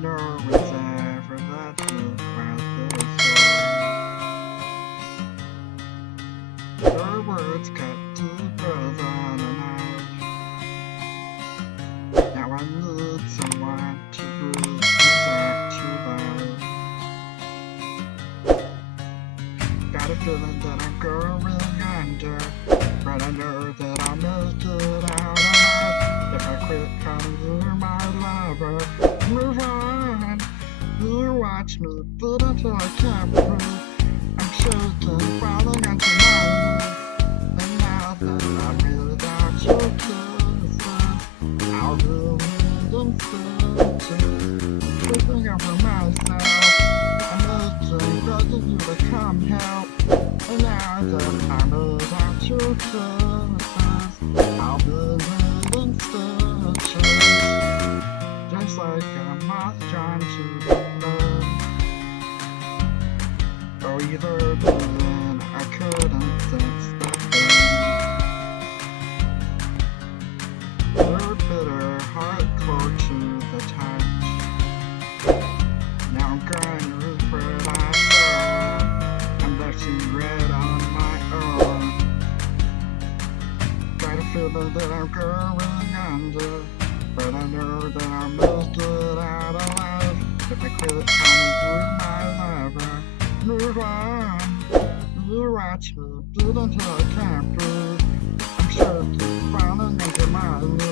but no one's ever let me cry this way. Your words cut deeper than a knife. Now I need someone to breathe me back to life. Got a feeling that I'm going under, but I know that I'll make it out alive. If I quit calling you my lover, move on. You watch me bleed until I can't breathe. I'm shaking, falling onto my knees. And now that I'm without your kisses, I'll be needing stitches. Tripping over myself, I'm aching, begging you to come help. And now that I'm without your kisses, I'll be needing stitches. Just like a moth trying to the moon. Oh, either then I couldn't sense the thing. Your bitter heart cold to the touch. Now I'm going to regret I saw. I'm left in red on my own. Got a feeling that I'm going under, but I know that I'll make it out alive. If I quit calling you my lover, move on. You watch me bleed until I can't breathe. I'm shaking, falling into my knees.